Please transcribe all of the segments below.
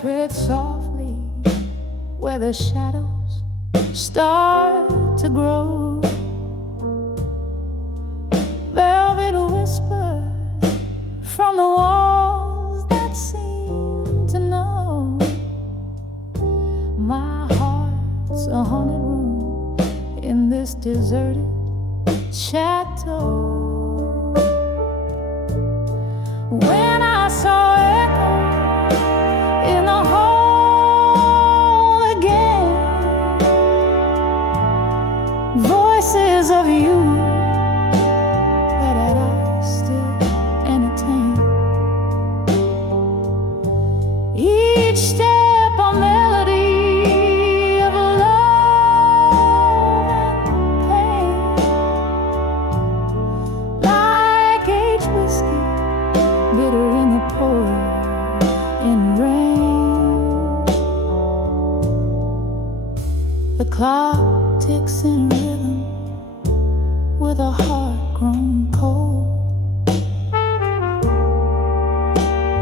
tread softly where the shadows start to grow. Velvet whispers from the walls that seem to know my heart's a haunted room in this deserted chateau. When I saw echo in the hall again, voices of you that I still entertain. Each step a melody of love and pain, like aged whiskey, bitter in the pouring rain. The clock ticks in rhythm with a heart grown cold.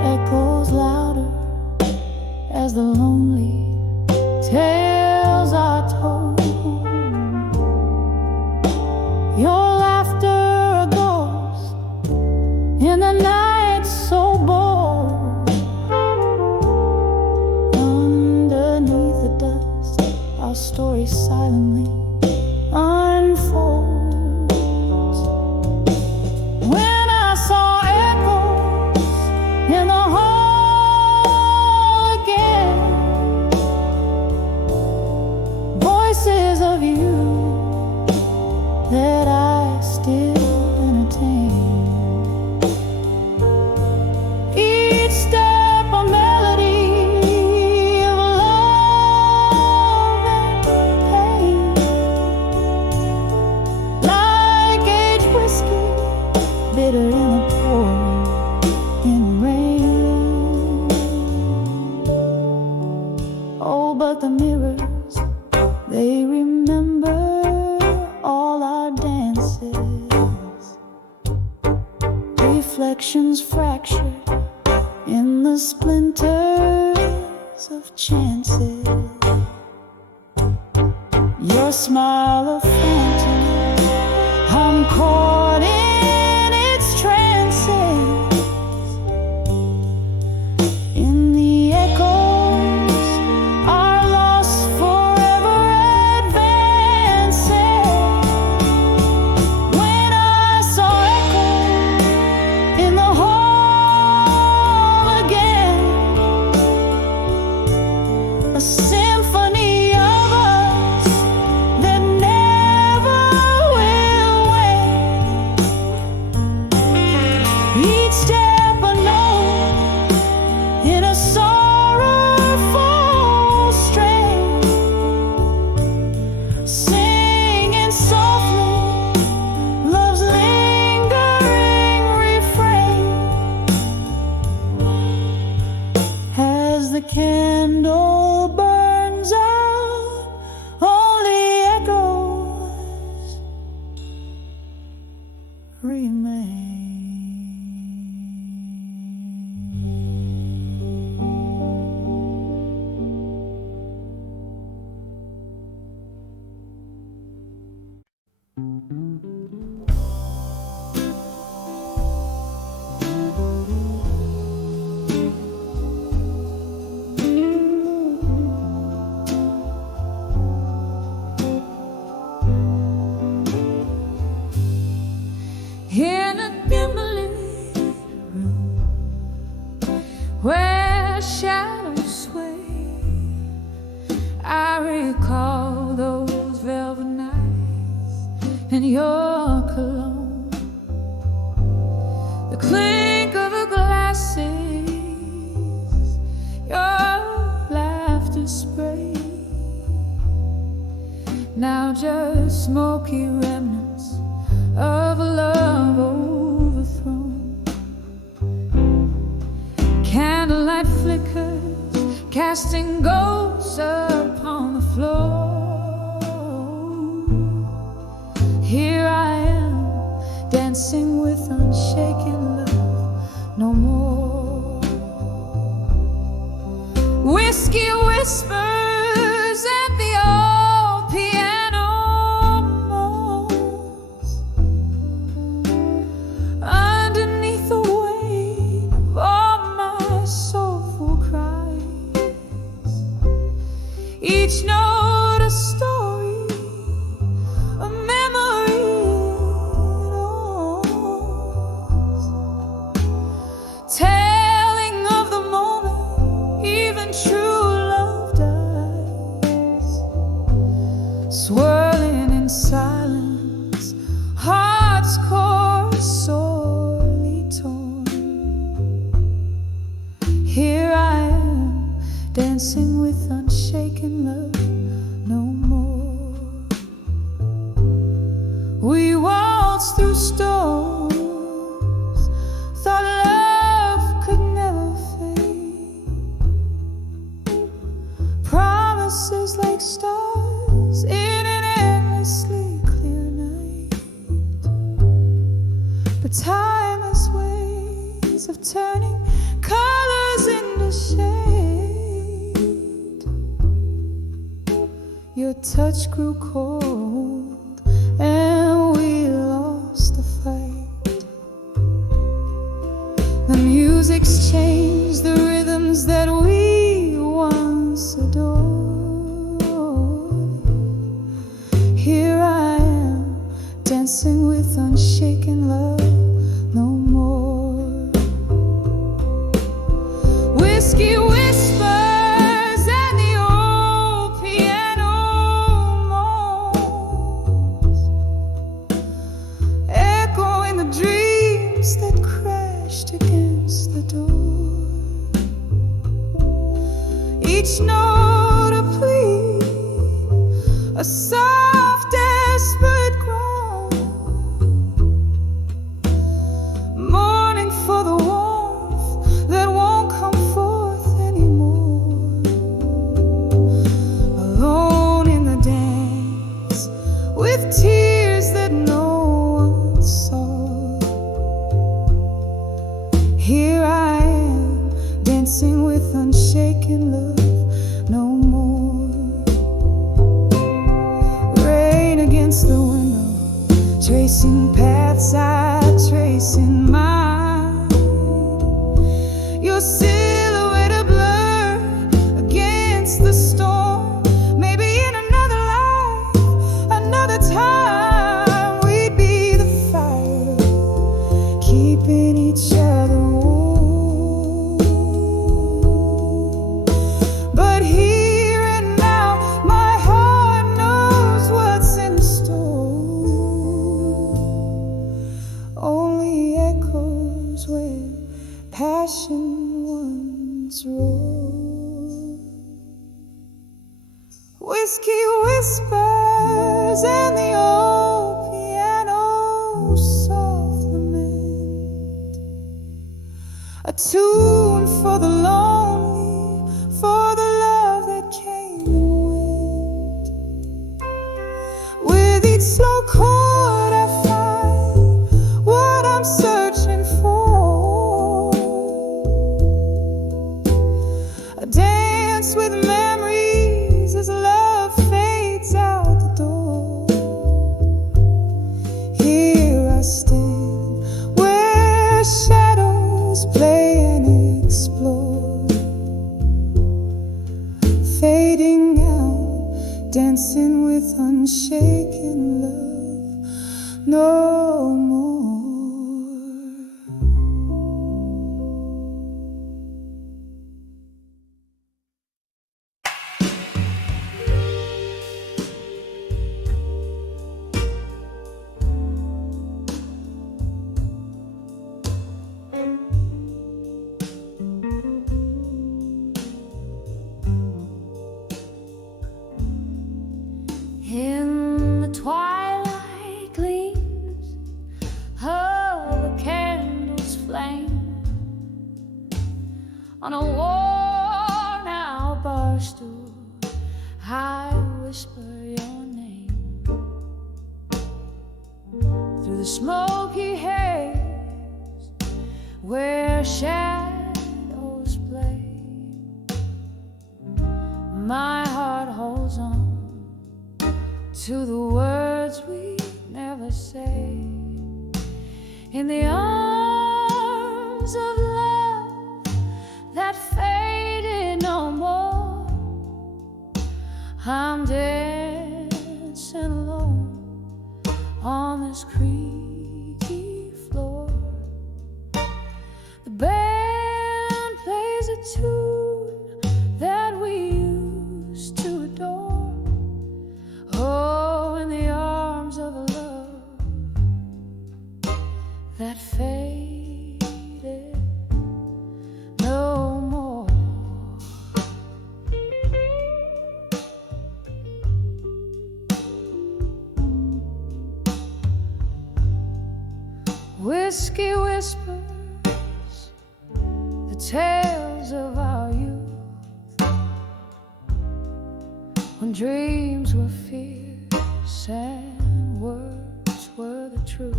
Echoes louder as the lonely tales are told. Your laughter a ghost in the night so bold. Underneath the dust, our story silently unfolds. When I saw echoes in the hall again, voices of you that I still entertain. Each step a melody of love and pain, like aged whiskey, bitter in the pouring rain. Oh, but the mirrors, they remember all our dances, reflections fractured in the splinters of chances. Your smile a phantom, I'm caught in its trances. In the echoes, our lost forever advances. When I saw echo in the hall again, a symphony of us that never will end. Each step a note in a sorrowful strain, singing softly love's lingering refrain. As the candle burns out, only echoes remain. In a dimly room where shadows sway, I recall those velvet nights and your cologne, the clink of the glasses, your laughter spray. Now just smoky remnants of a love overthrown. Candlelight flickers, casting ghosts upon the floor. Here I am, dancing with unshaken love no more. whiskey whispers and the old piano moans underneath the weight of all my soulful cries. Each note a story, a memory it owns, telling of the moment even true love dies. Swirling in silence, heart's core sorely torn. Here I am, dancing with unshaken love no more. We waltz through storms, thought love could never fade. Promises like stars in an endlessly clear night. But time has ways of turning colors into shade. Your touch grew cold and we lost the fight. The music's changed the rhythms that we once adored. Here I am, dancing with unshaken love no more. Whiskey whispers and the old piano moans, echoing the dreams that crashed against the door. Each note a plea, a soft desperate groan, mourning for the warmth that won't come forth anymore. Alone in the dance, with tears that no one saw. Here I am, dancing with unshaken love no more. Rain against the window, tracing paths I trace in mine. Your silhouette a blur against the storm. Maybe in another life, another time, we'd be the fire, keeping each other warm. But here and now, my heart knows what's in store. Only echoes where passion once roared. Whiskey whispers and the old piano soft lament, a tune for the lonely, for the love that came and went. With each slow chord I find what I'm searching for, a dance with memories as love fades out the door. Here I stand where shadows play and explore, fading out, dancing with unshaken love no more. In the twilight gleams of a candle's flame, on a worn out bar stool I whisper your name. Through the smoky haze where shadows play, my heart holds on to the words we never say. In the arms of love that faded no more, I'm dancing alone on this creaky floor. The band plays a tune that we used to adore. Oh, in the arms of a love that faded no more. Whiskey whispers the tales of our youth, when dreams were fierce and words were the truth.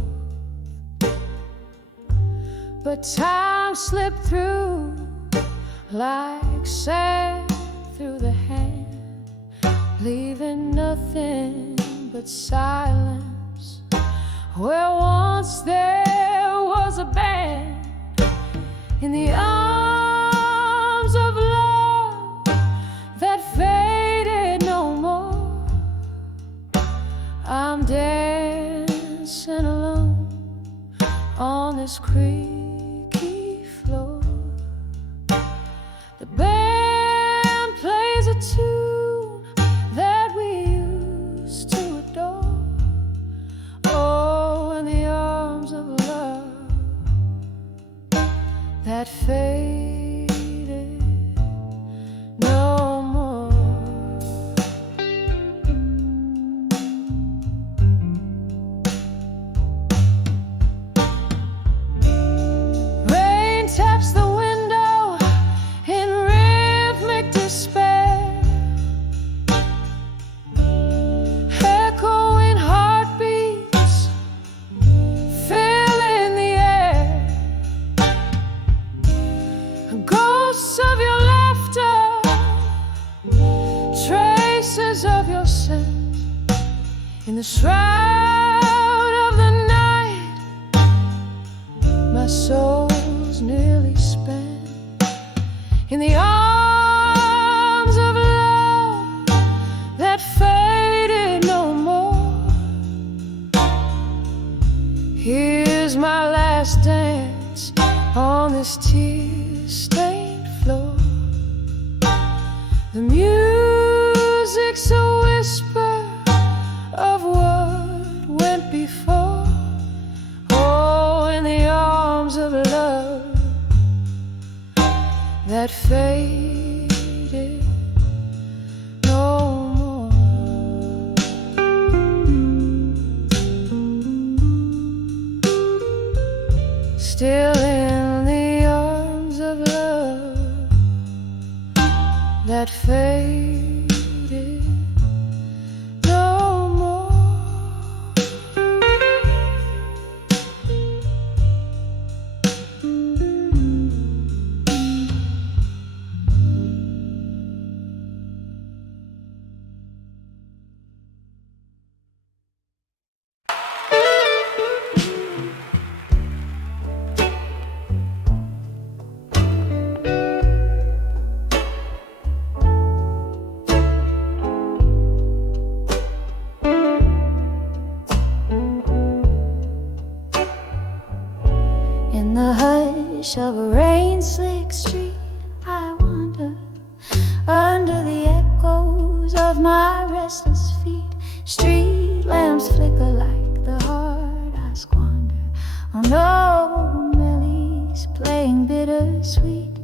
But time slipped through like sand through the hand, leaving nothing but silence where once there was a band. In the arms of love that faded no more, I'm dancing alone on this creaky floor. The band plays a tune that we used to adore. Oh, in the arms of love that faded no more. Rain taps the window in rhythmic despair, echoing heartbeats filling the air. Ghosts of your laughter, traces of your scent, in the shroud of the night, my soul's nearly spent. In the arms of love that faded no more, here's my last dance on this tear-stained floor. The music's a whisper of what went before. Oh, in the arms of love that faded no more. Still in the arms of love that faded no more. In the hush of a rain-slick street, I wander under the echoes of my restless feet. Street lamps flicker like the heart I squander on old melodies playing bittersweet.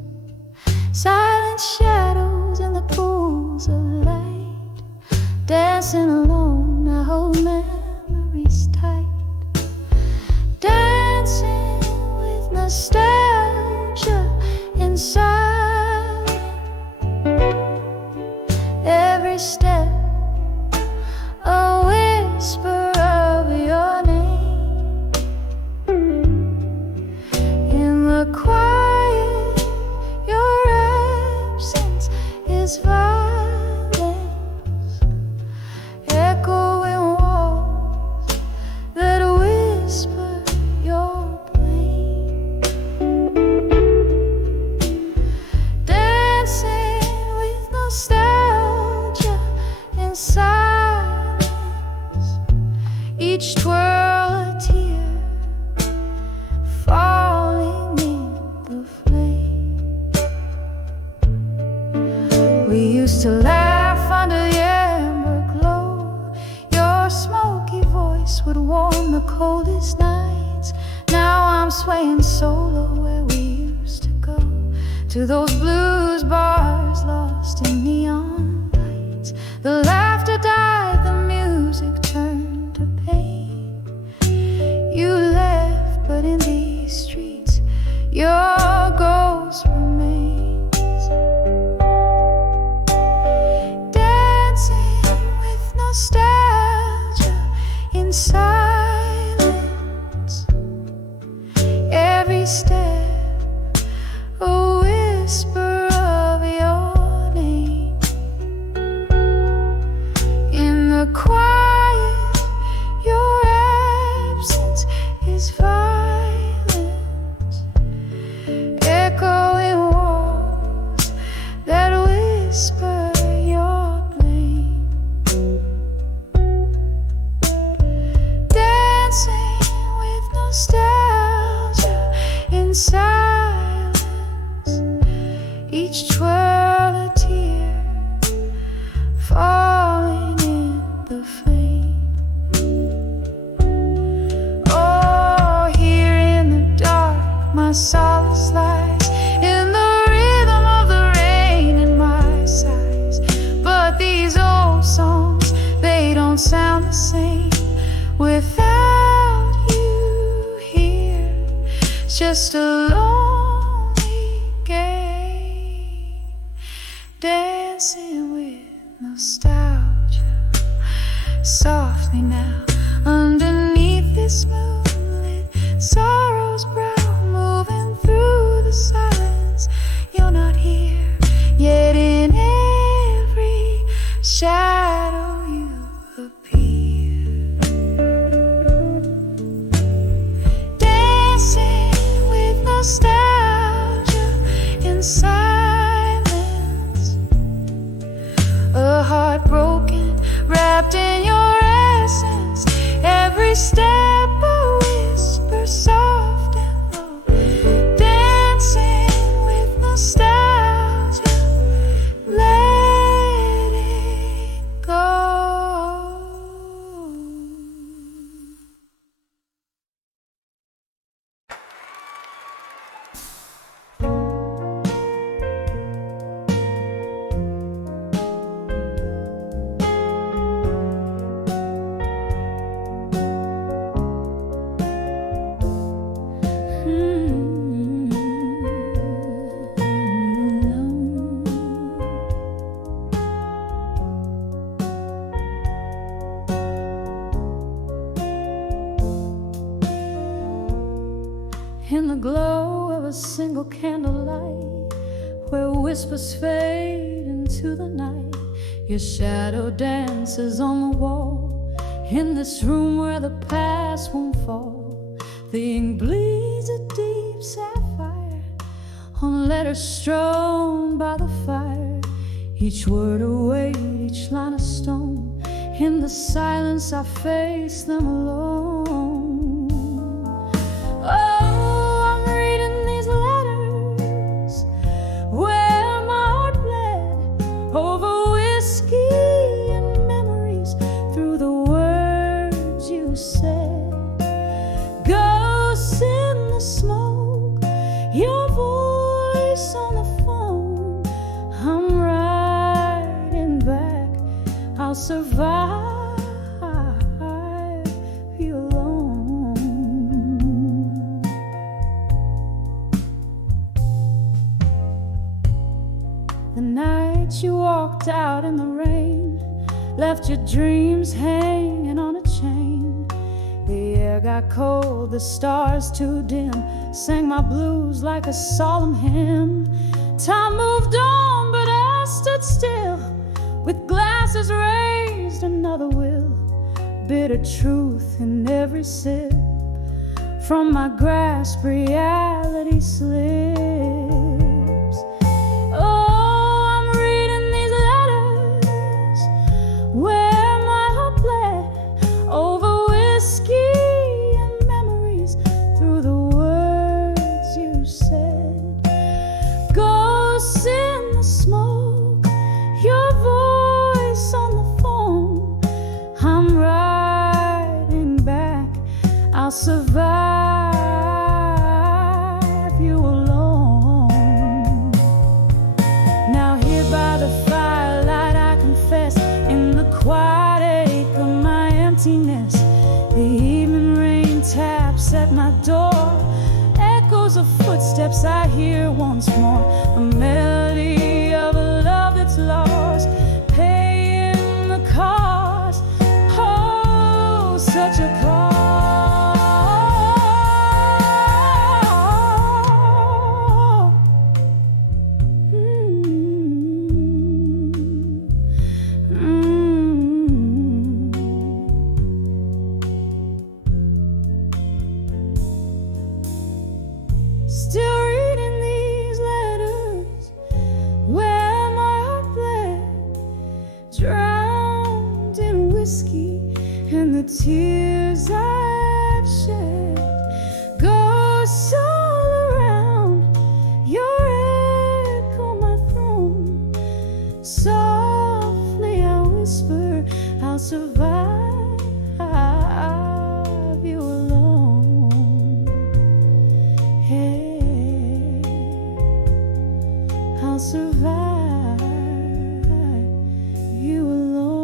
Silent shadows in the pools of light, dancing alone, I hold memories tight. Dancing with nostalgia inside. Every step a whisper of your name. In the quiet, your absence is violent. each twirl a tear falling in the flame. We used to laugh under the amber glow. Your smoky voice would warm the coldest nights. Now I'm swaying solo where we used to go, to those blues bars lost in neon lights. The laughter died, the music turned to pain. You left, but in these streets your ghost remains, dancing with nostalgia in silence. Every step a whisper of your name. In the quiet, your absence is violence, echoing walls that whisper your blame. Dancing with nostalgia in silence, each twirl a tear falling in the flame. Oh, here in the dark, my solace lies in the rhythm of the rain and my sighs. But these old songs, they don't sound the same without you here. It's just a lonely game, dancing with nostalgia softly now underneath this moonlit sorrow's brow, moving through the silence. You're not here, yet in every shadow you appear. Dancing with nostalgia in silence, a heart broken, wrapped in your essence. Every step a whisper soft and low. Dancing with nostalgia, let it go. In the glow of a single candlelight, where whispers fade into the night, your shadow dances on the wall. In this room where the past won't fall, the ink bleeds a deep sapphire on letters strewn by the fire. Each word a weight, each line a stone. In the silence I face them alone. Oh, over whiskey and memories, through the words you said. Ghosts in the smoke, your voice on the phone. I'm riding back, I'll survive you alone. The night you walked out in the rain, left your dreams hanging on a chain. The air got cold, the stars too dim, sang my blues like a solemn hymn. Time moved on, but I stood still, with glasses raised, another will. Bitter truth in every sip, from my grasp reality slips. Where my heart bled over whiskey more. A melody of a love that's lost, paying the cost. Oh, such a cost. Still reading these letters where my heart bled, drowned in whiskey and the tears I've shed. Ghosts all around, your echo my throne. Softly I whisper, I'll survive you alone. Hey, I'll survive you alone.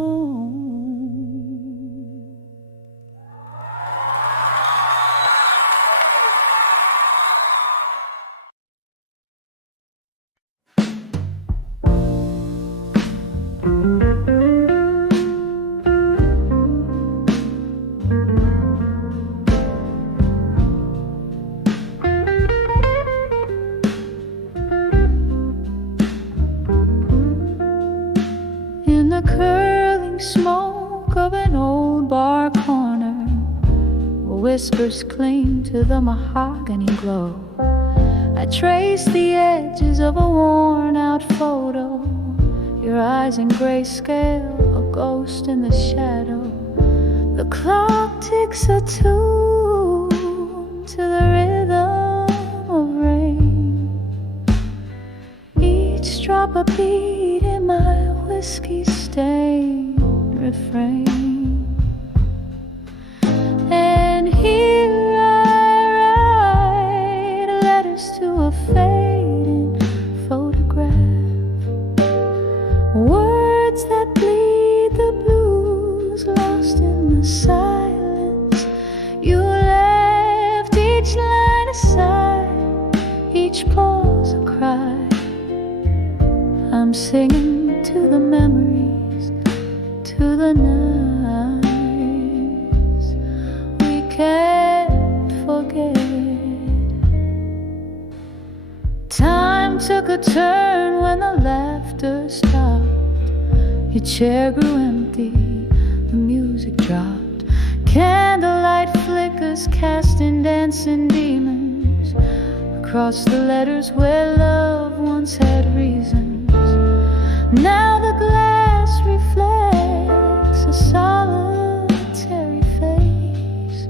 In the curling smoke of an old bar corner, whispers cling to the mahogany glow. I trace the edges of a worn-out photo, your eyes in grayscale, a ghost in the shadow. The clock ticks a tune to the rhythm of rain, each drop a beat in my whiskey-stained refrain. And here I write letters to a fading photograph, words that bleed the blues, lost in the silence. You left each line aside, each pause a cry. I'm singing to the memories, to the nights we can't forget. Time took a turn when the laughter stopped. Your chair grew empty, the music dropped. Candlelight flickers casting dancing demons across the letters where love once had reasons. Now the glass reflects a solitary face,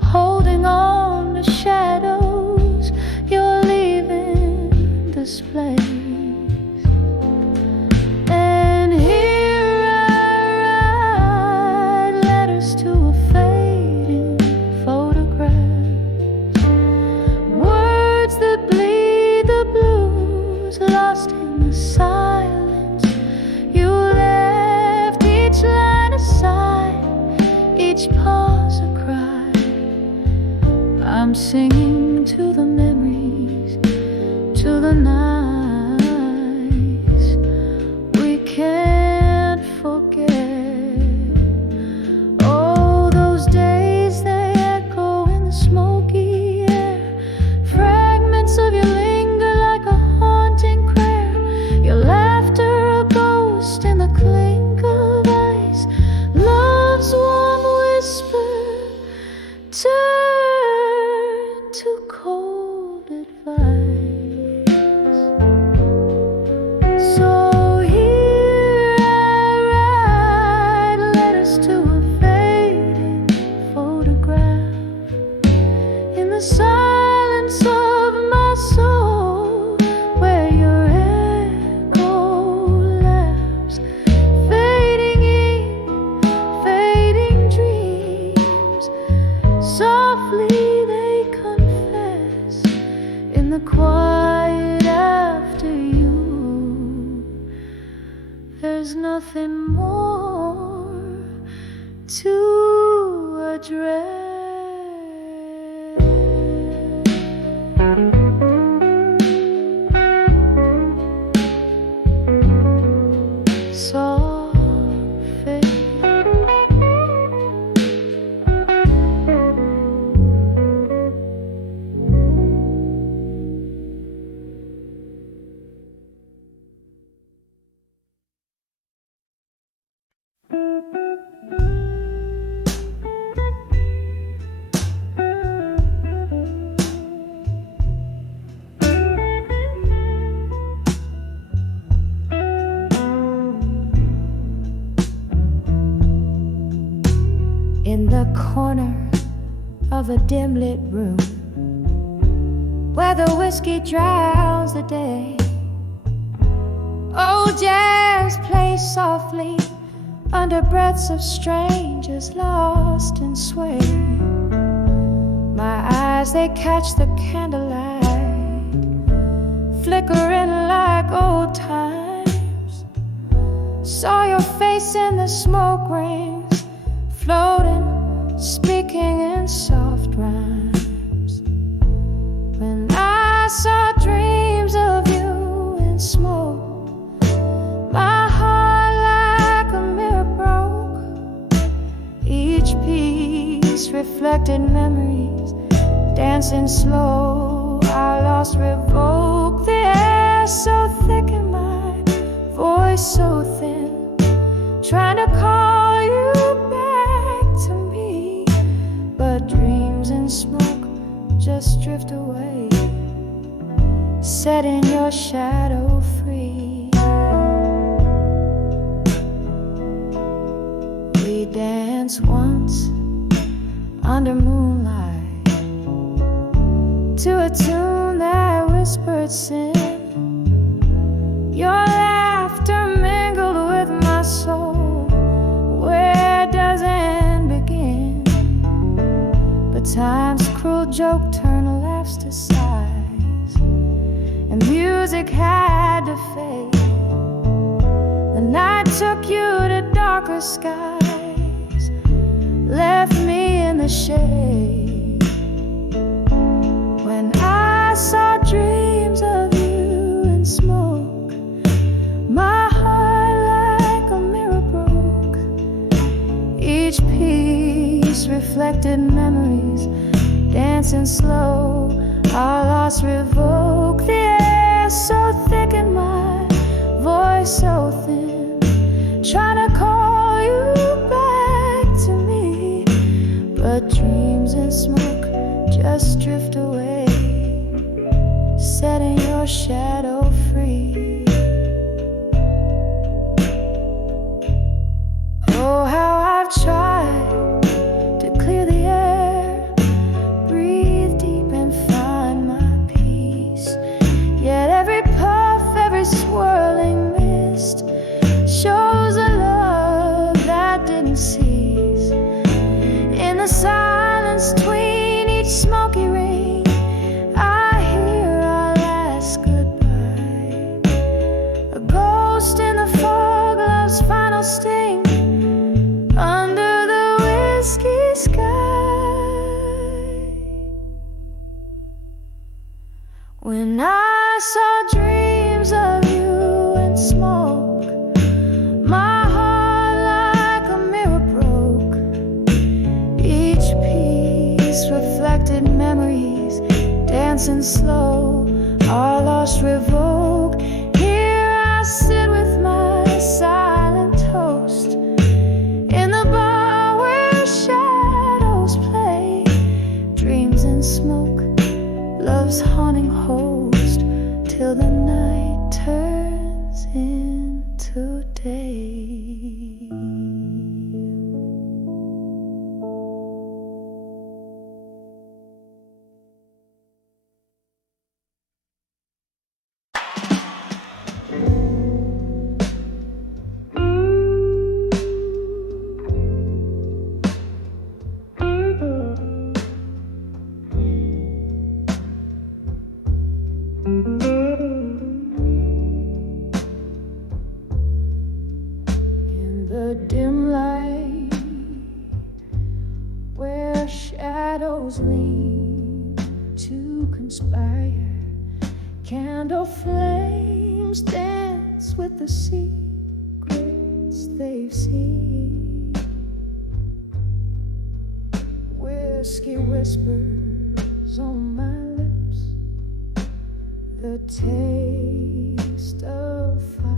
holding on to shadows you're leaving this place. And here I write letters to a fading photograph, words that bleed the blues, lost in the silence. Each pause a cry. I'm singing to the memories, to the nights we can't forget. Oh, those days they echo in the smoky air. Fragments of you linger like a haunting prayer. Your laughter a ghost in the clink of ice. Love's warm whisper turn to cold advice. So here I write letters to a fading photograph, in the silence of my soul, where your echo laughs, fading in, fading dreams. Softly they confess in the quiet after you. There's nothing more to address. in the corner of a dim lit room where the whiskey drowns the day. Old jazz plays softly under breaths of strangers lost in sway. My eyes, they catch the candlelight flickering like old times. Saw your face in the smoke rings, floating, speaking in soft rhymes. When I saw dreams of you in smoke, my heart like a mirror broke. Each piece reflected memories, dancing slow. I lost, revoked. The air so thick and my voice so thin, trying to call you back to me, but dreams and smoke just drift away, setting your shadow free. We danced once under moonlight to a tune that whispered sin. Your laughter mingled with my soul. Where does end begin? But time's cruel joke turned laughs to sighs, and music had to fade. The night took you to darker skies, left me in the shade. When I saw dreams of you in smoke, my heart like a mirror broke. Each piece reflected memories, dancing slow. Our lost, revoked. The air so thick and my voice so thin, trying to call you back to me, but dreams and smoke just drift away, setting your shadow free. Oh, how I've tried to clear the air, breathe deep and find my peace. Yet every puff, every swirling mist shows a love that didn't cease. In the silence between each smoky ring, I hear our last goodbye. A ghost in the fog, love's final sting, under the whiskey sky. When I saw dreams of you in smoke, my heart like a mirror broke. Each piece reflected memories, dancing slow. Our lost, revoked. Here I sit with my silent toast in the bar where shadows play. Dreams and smoke, love's haunting host, till the night turns into day. In the dim light where shadows lean to conspire, candle flames dance with the secrets they've seen. Whiskey whispers on my lips, the taste of fire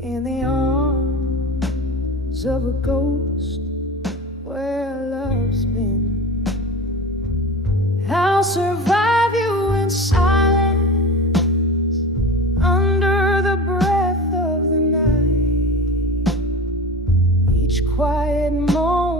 in the arms of a ghost where love's been. I'll survive you in silence under the breath of the night. Each quiet moment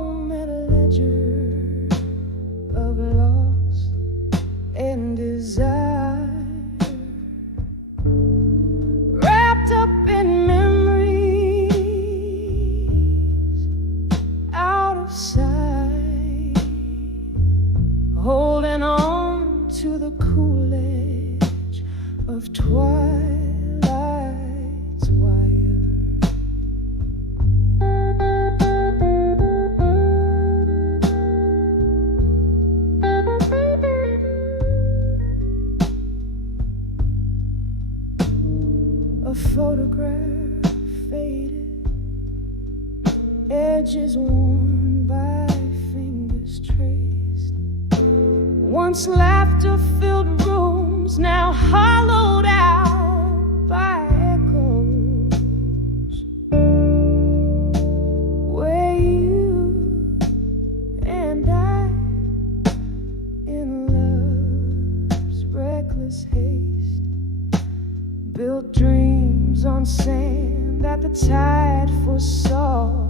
edges worn by fingers traced. Once laughter-filled rooms, now hollowed out by echoes, where you and I, in love's reckless haste, built dreams on sand that the tide foresaw.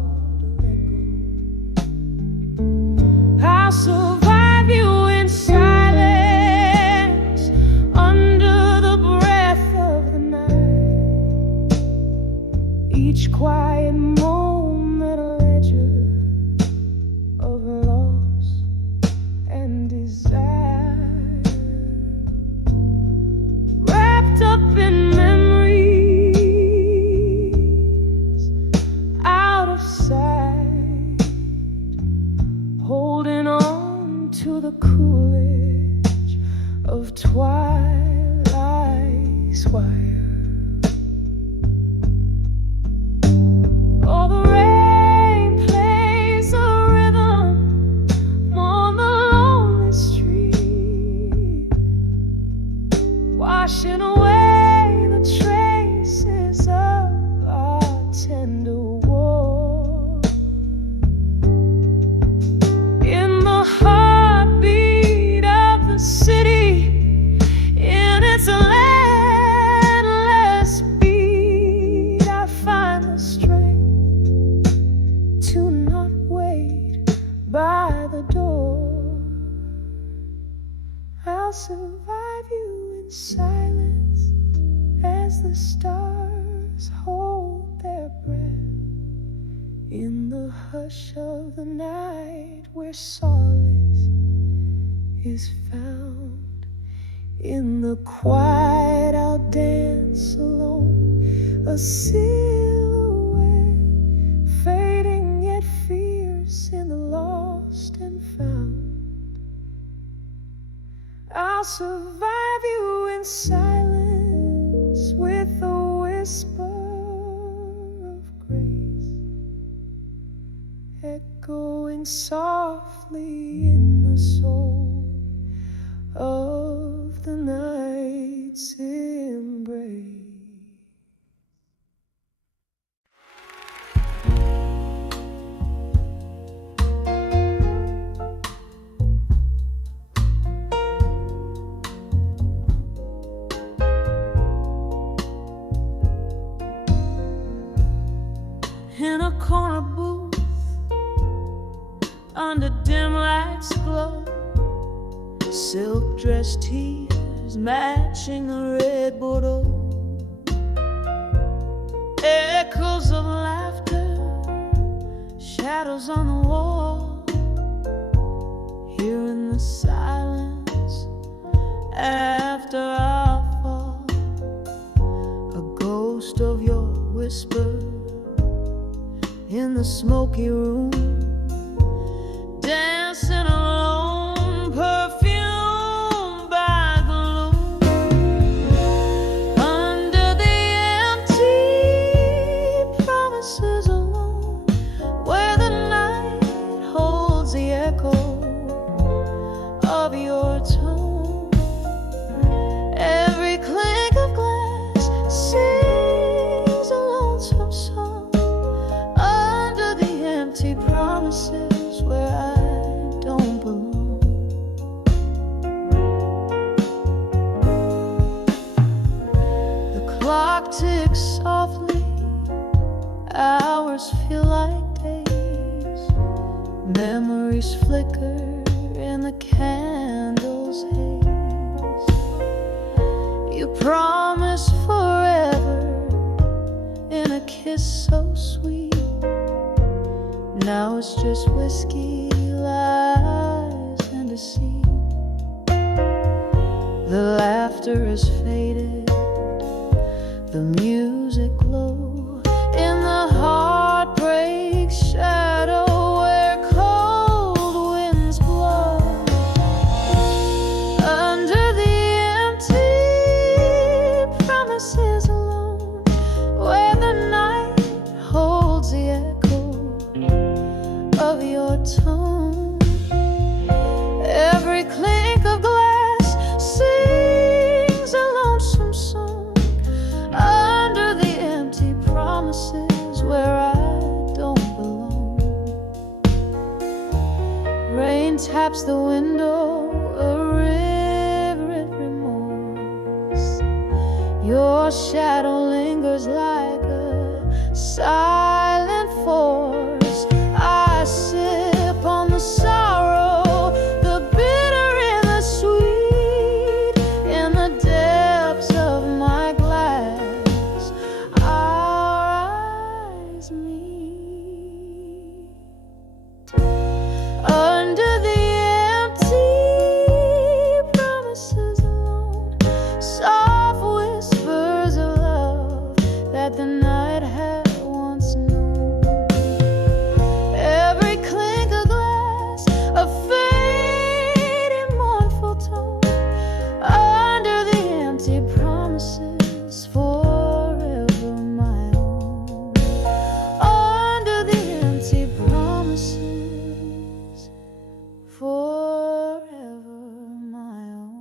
I'll survive you in silence under the breath of the night. Each quiet moment a ledger of loss and desire, wrapped up in memories out of sight, holding on to the cool edge of twilight's wire. Oh, the rain plays a rhythm on the lonely street, washing away the traces of our tender war. In the heartbeat of the city, in its endless beat, I find the strength to not wait by the door. I'll survive you in silence as the stars hold their breath, in the hush of the night where solace is found. In the quiet I'll dance alone, a silhouette fading yet fierce in the lost and found. I'll survive you in silence with a whisper of grace, echoing softly in the soul of the night's embrace. In a corner booth, under dim lights glow, silk dress tears matching a red Bordeaux, echoes of laughter, shadows on the wall, here in the silence after our fall, a ghost of your whisper in the smoky room, dancing alone, perfumed by the loom, under the empty promises alone, where the night holds the echo of your tone. Every clink of glass sings a lonesome song under the empty promises where I don't belong. The clock ticks softly, hours feel like days, memories flicker in the candle's haze. You promised forever in a kiss so sweet, now it's just whiskey, lies, and deceit. The laughter has faded, the music low, in the heartbreak shadow where cold winds blow, under the empty promises alone, where the night holds the echo taps the window, a river of remorse. Your shadow lingers like a silent force. I sip on the sorrow, the bitter and the sweet, in the depths of my glass. Our eyes meet under the empty promises alone, soft whispers of love that the night had once known. Every clink of glass, a fading mournful tone, under the empty promises, forever my own. Under the empty promises, forever my own.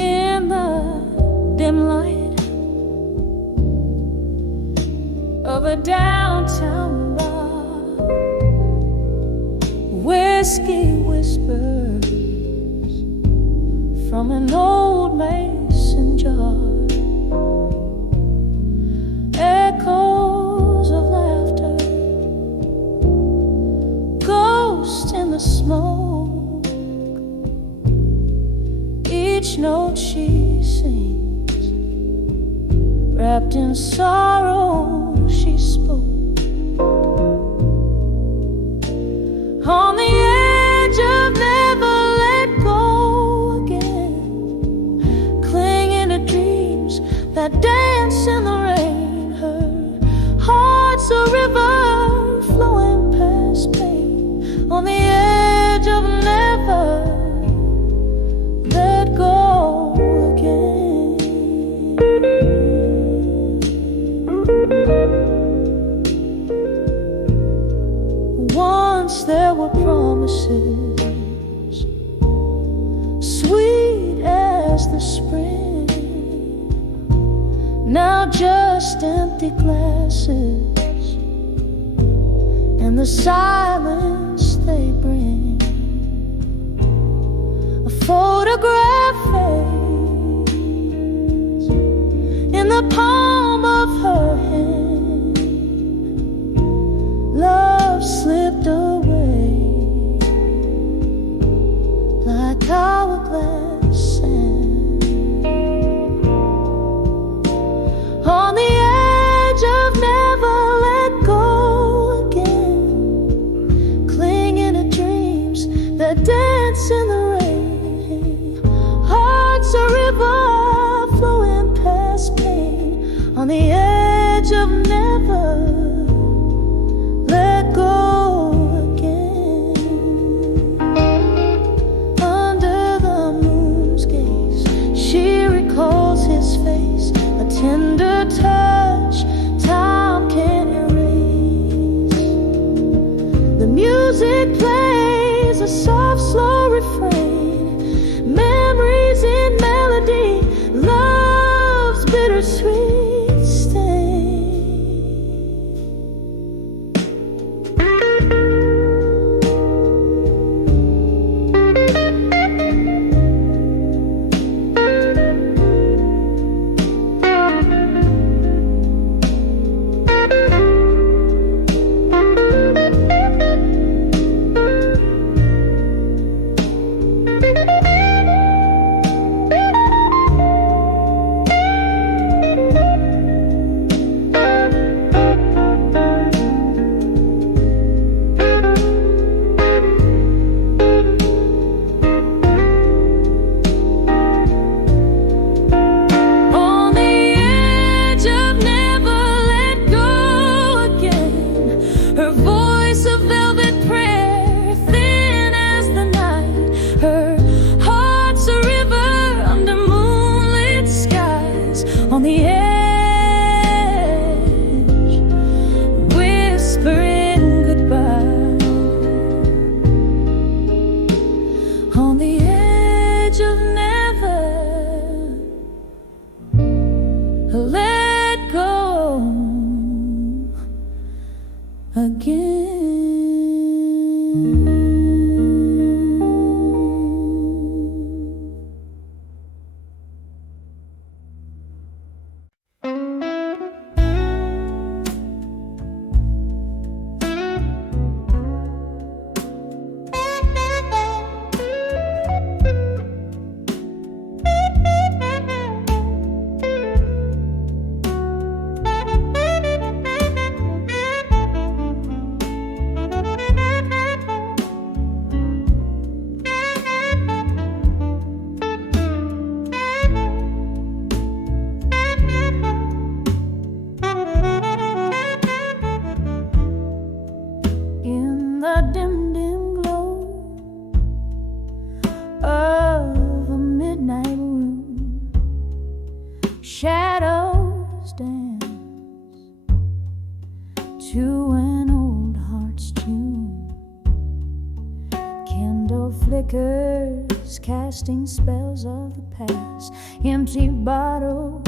In the dim light of a downtown bar, whiskey whispers from an old mason jar, echoes of laughter, ghosts in the smoke. Each note she sings, wrapped in sorrow, she spoke. On the edge of never let go again, clinging to dreams that dance in the rain. Her heart's a river flowing past pain. On the edge of never let go again. Once there were promises, sweet as the spring. Now just empty glasses and the silence they bring. A photograph fades in the palm of her hand. Love slipped away like hourglass sand. On the edge of never let go again, clinging to dreams that dance in the rain. Heart's a river flowing past pain. On the edge of never let go again. Under the moon's gaze, she recalls his face, a tender touch time can't erase. The music plays a soft, slow refrain, memories in melody, love's bittersweet stain. again. Shadows dance to an old heart's tune. Candle flickers casting spells of the past. Empty bottles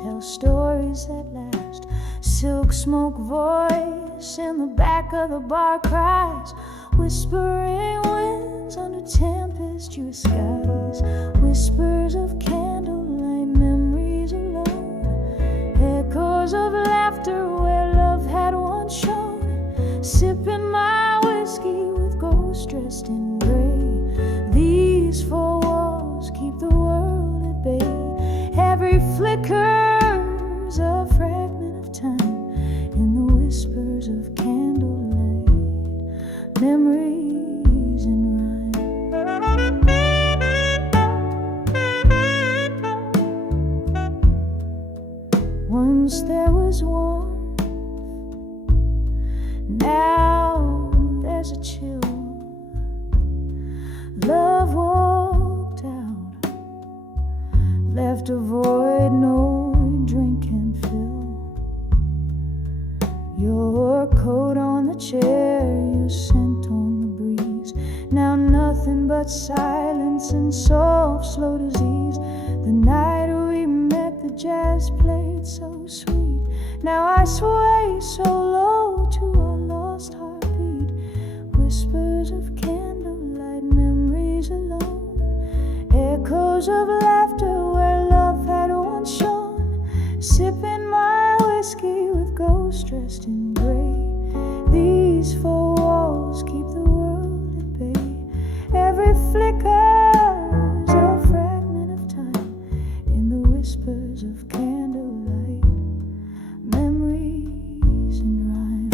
tell stories that last. Silk smoke voice in the back of the bar cries. Whispering winds under tempestuous skies. Whispers of candlelight memories alone. Echoes of laughter where love had once shone. Sipping my whiskey with ghosts dressed in gray. These four walls keep the world at bay. Every flicker's a fragment of time in the whispers of candlelight. Memories in rhyme. Once there was warmth, now there's a chill. Love walked out, left a void no drink can fill. Your coat on the chair, your scent on the breeze. Now nothing but silence and soft, slow disease. The night we met, the jazz played so sweet. Now I sway so low to our lost heartbeat. Whispers of candlelight, memories alone. Echoes of laughter where love had once shone. Sipping my whiskey with ghosts dressed in gray. These four walls keep the world at bay. Every flicker's a fragment of time in the whispers of candlelight. Memories in rhyme.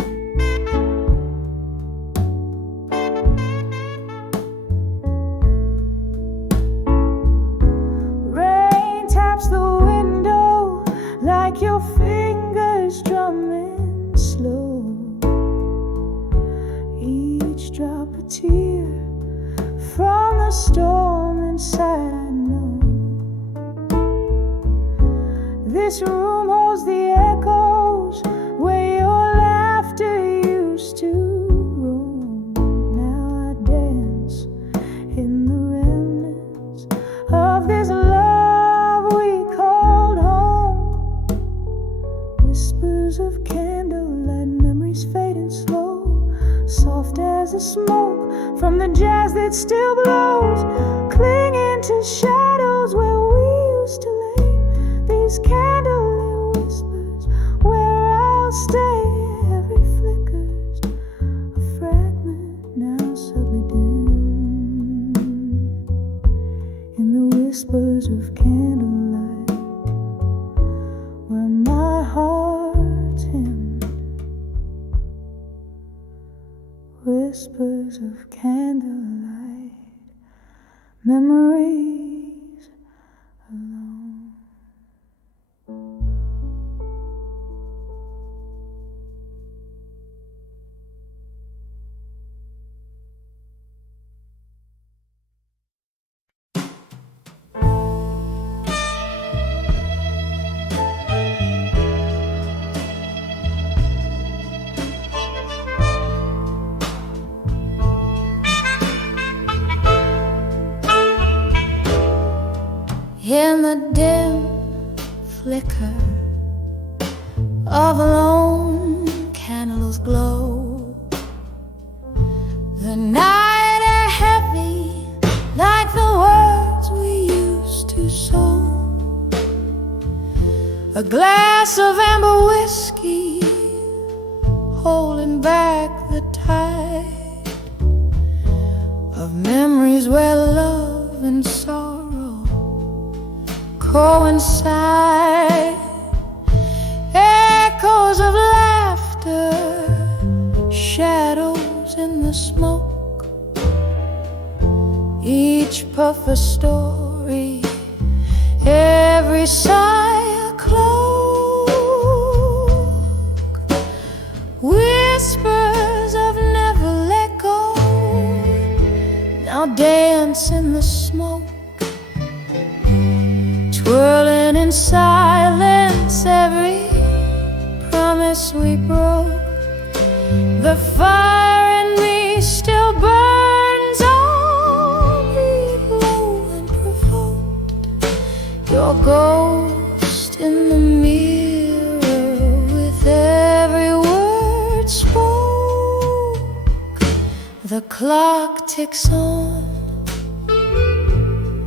Rain taps the window like your fingers drumming slow. Each drop a tear from the storm inside, I know. This room holds the echoes where your laughter used to roam. Now I dance in the remnants of this love we called home. Whispers of candlelight, memories fading slow. Soft as the smoke from the jazz that still blows. Clinging to shadows where we used to lay. These candlelit whispers where I'll stay. Every flicker's a fragment now subtly dim. In the whispers of candlelight where my heart's hymned. Whispers of candlelight, memories alone. In the dim flicker of a lone candle's glow, a glass of amber whiskey, holding back the tide of memories where love and sorrow coincide. Echoes of laughter, shadows in the smoke, each puff a story, every sigh a cloak. Whispers of never let go, now dance in the smoke, twirling in silence every promise we broke. The fire in me still burns, albeit low and provoked. Your ghost in the mirror with every word spoke. The clock ticks on,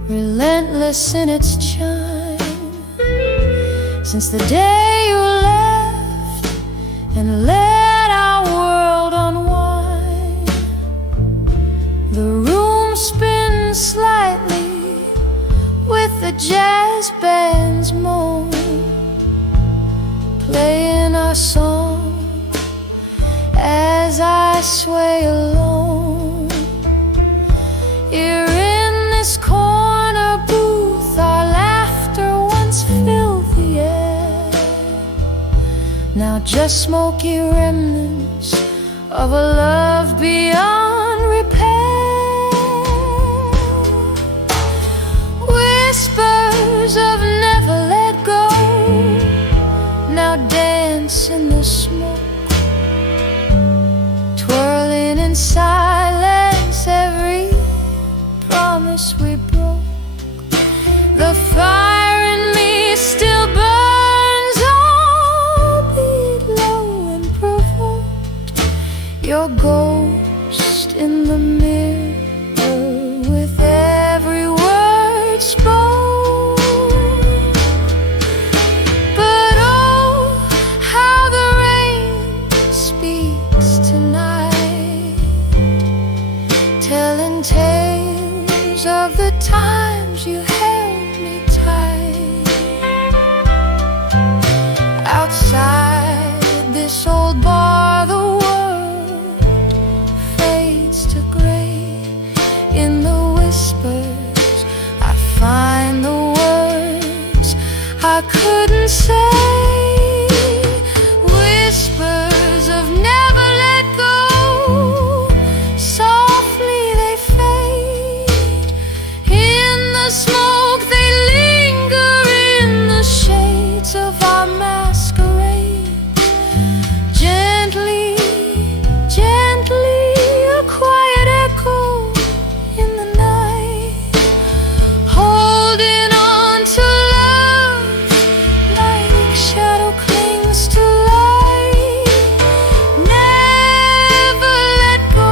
relentless in its chime, since the day you left and let our world unwind. The room spins slightly with the jazz band's moan, playing our song as I sway alone. You're in this corner booth, our laughter once filled the air, now just smoky remnants of a love beyond repair. Whispers of never let go, now dance in the smoke, twirling in silence every promise we broke. The fire in me still burns, albeit low and provoked. Your ghost in the mirror with every word spoke. But oh, how the rain speaks tonight, telling tales of the times you held me tight. Outside this old bar, the world fades to gray. In the whispers, I find the words I couldn't say. Whispers of never let go, softly they fade. In the smoke they linger, in the shades of our masquerade. Gently, gently, a quiet echo in the night, holding on to love like shadow clings to light. Never let go.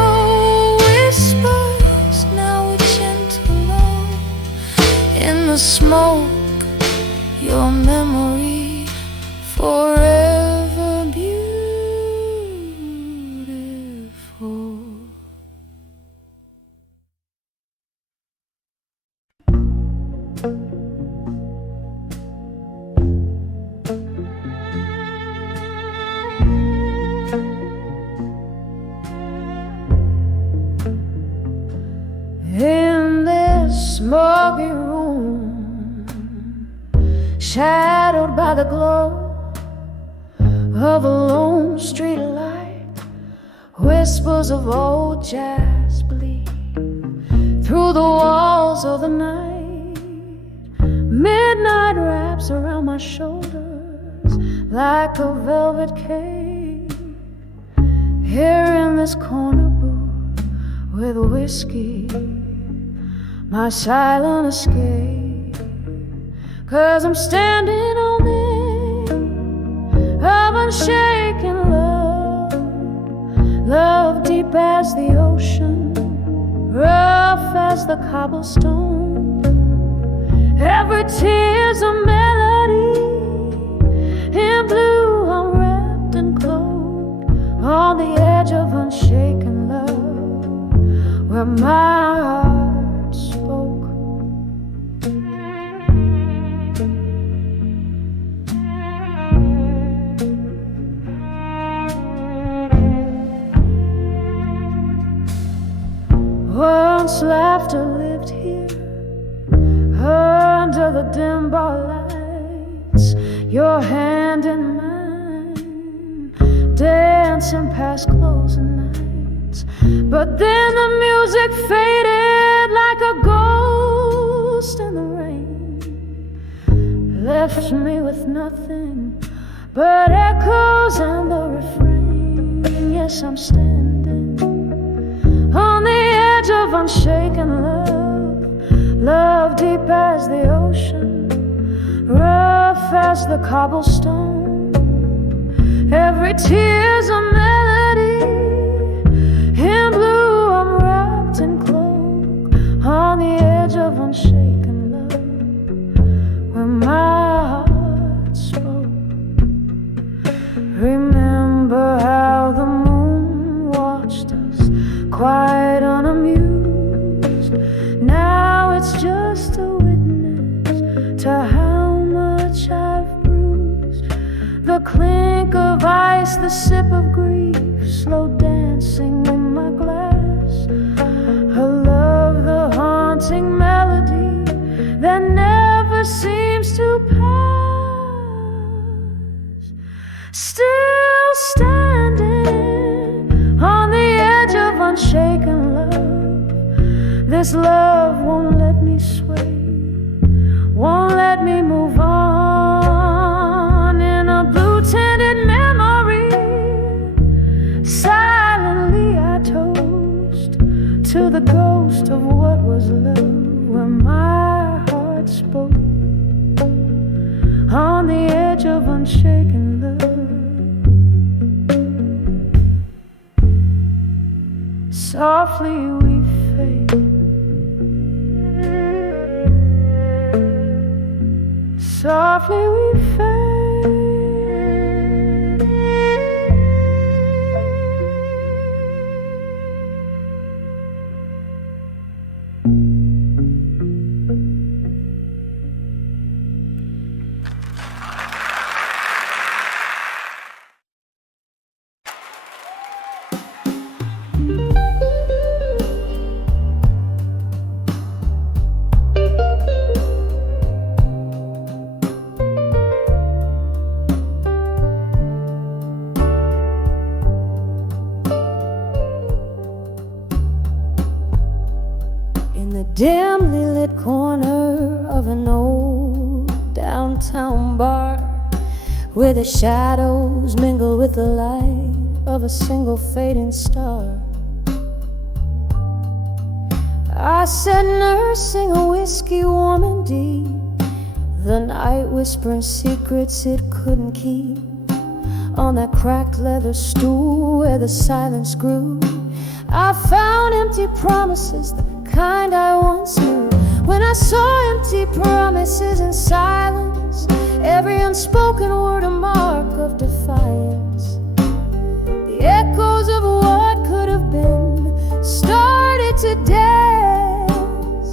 Whispers, now a gentle love in the smoke, your memory forever beautiful. In this smoky room, shadowed by the glow of a lone street light, whispers of old jazz bleed through the walls of the night. Midnight wraps around my shoulders like a velvet cape. Here in this corner booth with whiskey, my silent escape. 'Cause I'm standing on the edge of unshaken love, love deep as the ocean, rough as the cobblestone. Every tear's a melody, In blue, I'm wrapped and clothed on the edge of unshaken love, where my heart spoke. Once laughter lived here, under the dim bar lights, your hand in mine, dancing past closing nights. But then the music faded like a ghost in the rain, left me with nothing but echoes and the refrain. Yes, I'm standing on the edge of unshaken love, love deep as the ocean, rough as the cobblestone. Every tear's a melody. In blue, I'm wrapped in cloak on the edge of unshaken love, where my heart spoke. Remember how the moon watched us, quite unamused. Now it's just a witness to how much I've bruised. The clink of ice, the sip of grief, slow dancing in my glass. Her love, the haunting melody that never seems to pass. Still standing on the edge of unshaken love. This love won't let me sway, won't let me move on. In a blue-tinted memory, silently I toast to the ghost of what was love, where my heart spoke on the edge of unshaken love. Softly we fade, softly we fade. Dimly lit corner of an old downtown bar, where the shadows mingle with the light of a single fading star. I sat nursing a whiskey warm and deep, the night whispering secrets it couldn't keep, on that cracked leather stool where the silence grew. I found empty promises, the kind I once knew. When I saw empty promises in silence, every unspoken word a mark of defiance. The echoes of what could have been started to dance.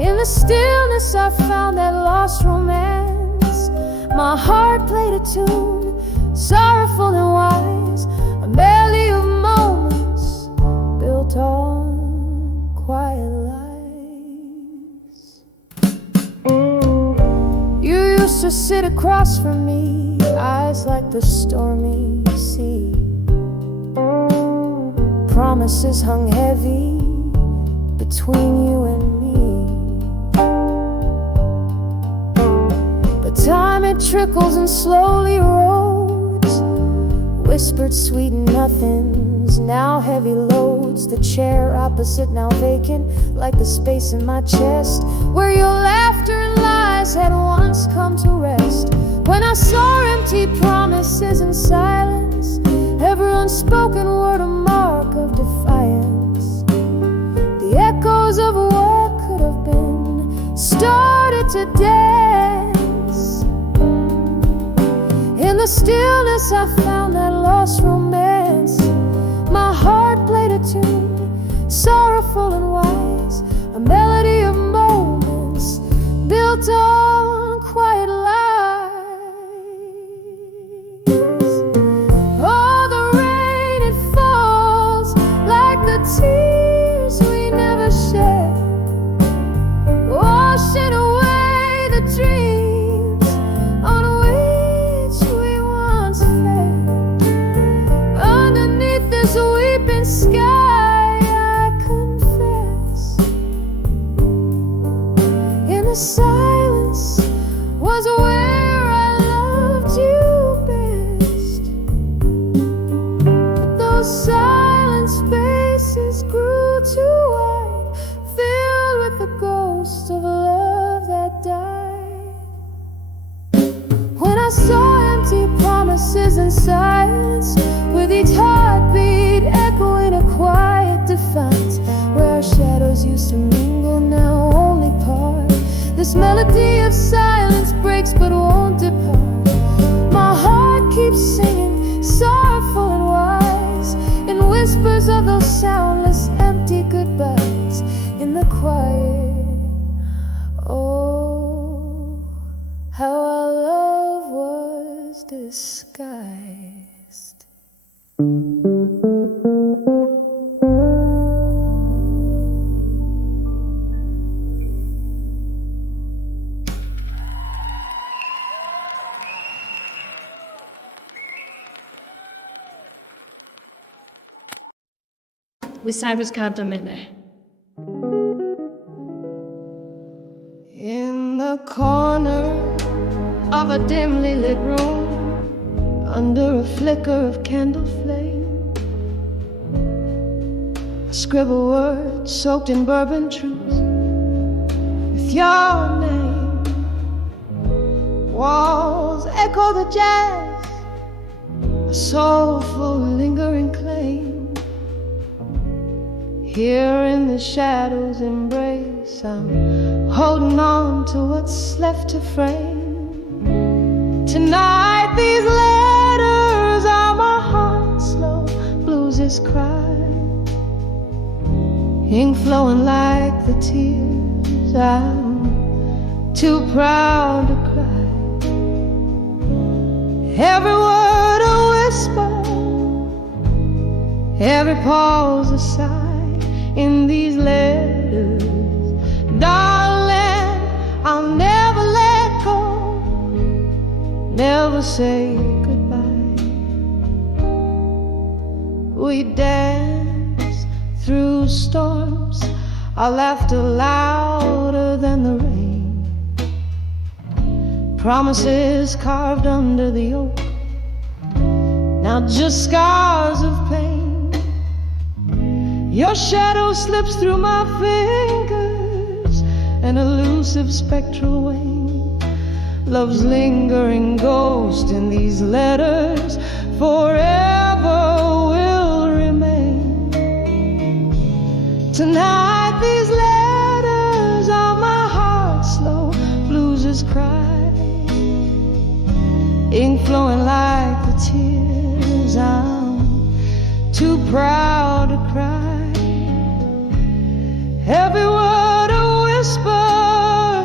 In the stillness I found that lost romance. My heart played a tune, sorrowful and wise, a medley of moments built on quiet lies. You used to sit across from me, eyes like the stormy sea. Promises hung heavy between you and me. But time it trickles and slowly rolls, whispered sweet nothings, now heavy loads. The chair opposite now vacant, like the space in my chest where your laughter and lies had once come to rest. When I saw empty promises in silence, every unspoken word a mark of defiance. The echoes of what could have been started to dance. the stillness I found that lost romance. My heart played a tune, sorrowful and wise, a melody of moments built on quiet lies. Oh, the rain, it falls like the tears we never shed, washing away the dreams on which we once fed. Underneath this weeping sky, I confess, in the silence was where I loved you best. But those silent spaces grew too wide, filled with the ghost of love that died. When I saw empty promises and silence, with each heartbeat echoing a quiet defiance, where our shadows used to mingle, now only part. This melody of silence breaks but won't depart. My heart keeps singing, sorrowful and wise, in whispers of those soundless, empty goodbyes in the quiet. Oh, how our love was disguised. with Cyrus Carter Miller. In the corner of a dimly lit room, under a flicker of candle flame, I scribble words soaked in bourbon truth with your name. Walls echo the jazz, a soulful lingering claim. Here in the shadows embrace, I'm holding on to what's left to frame. Tonight these letters are my heart's slow blues' cry, ink flowing like the tears I'm too proud to cry. Every word a whisper, every pause a sigh. In these letters, darling, I'll never let go, never say goodbye. We dance through storms, our laughter louder than the rain. Promises carved under the oak, now just scars of pain. Your shadow slips through my fingers, an elusive spectral wing. Love's lingering ghost in these letters forever will remain. Tonight these letters are my heart's slow blues' cry, ink flowing like the tears I'm too proud to cry. Every word a whisper,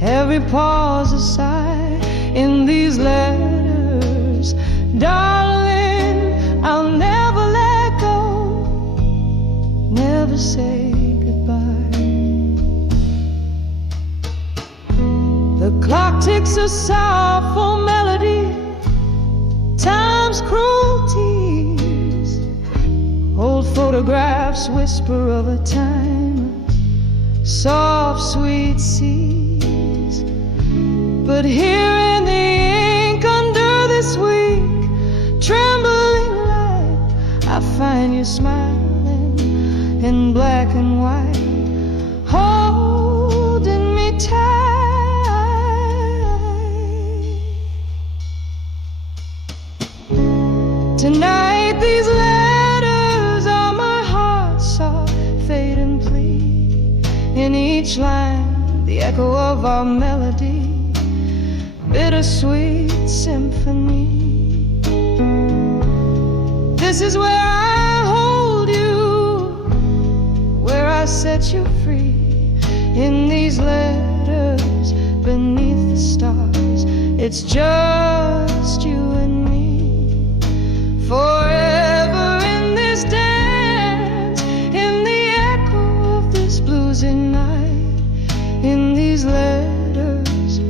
every pause a sigh. In these letters, darling, I'll never let go, never say goodbye. The clock ticks a sorrowful melody, time's cruelties. Old photographs whisper of a time, soft, sweet seas. But here in the ink under this weak, trembling light, I find you smiling in black and white, holding me tight. Tonight these in each line, the echo of our melody, bittersweet symphony. This is where I hold you, where I set you free. In these letters beneath the stars, it's just you and me. Forever in this dance, in the echo of this bluesy night. In these letters,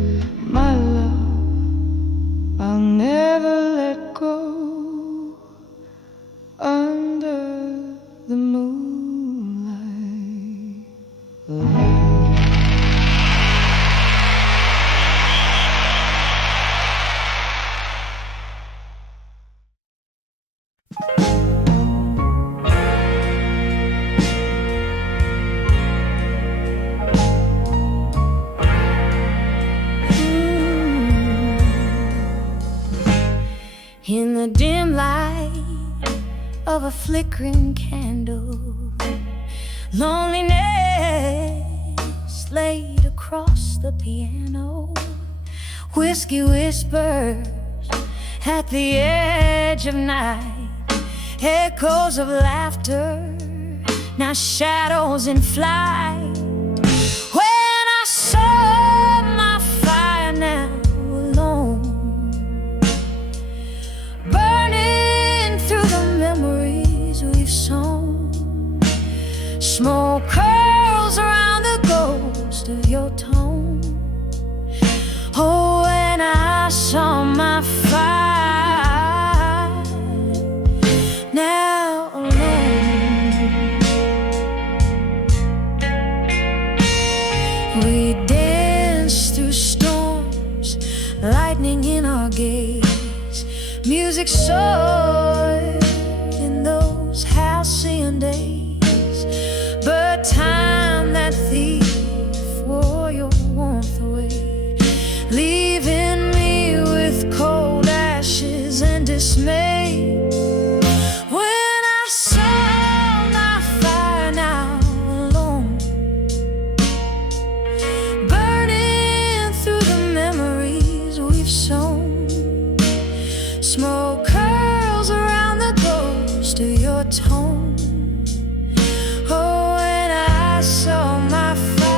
my love, I'll never let go. Under the moonlight, in the dim light of a flickering candle, loneliness laid across the piano, whiskey whispers at the edge of night, echoes of laughter, now shadows in flight. When I saw my fire now alone, burning through the memories we've sown, smoke curls around the ghost of your tone. Oh, when I saw my fire now alone, we danced through storms, lightning in our gaze, music soared in those halcyon days. But time, that thief, wore your warmth away, leaving me with cold ashes and dismay. When I saw my fire now alone, burning through the memories we've sown, smoke curls around the ghost of your tone. Oh, when I saw my fire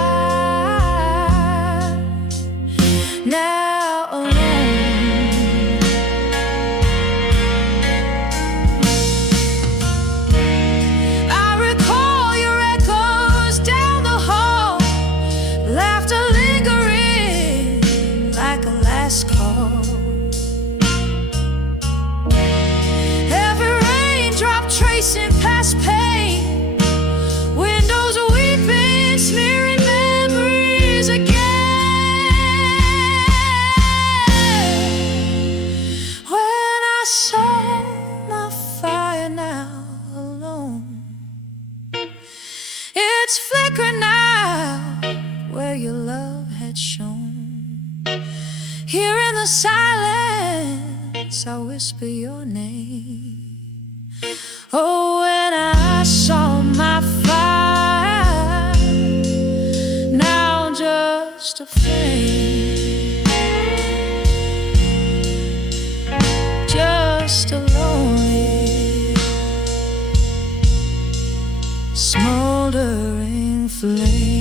now alone, I recall your echoes down the hall, laughter lingering like a last call. Every raindrop tracing past pain, windows weeping, smearing memories again. When I saw my fire now alone, it's flickering now where your love had shone. Here in the silence, I whisper your name. Oh, when I saw my fire now just a flame, just a lonely smoldering flame.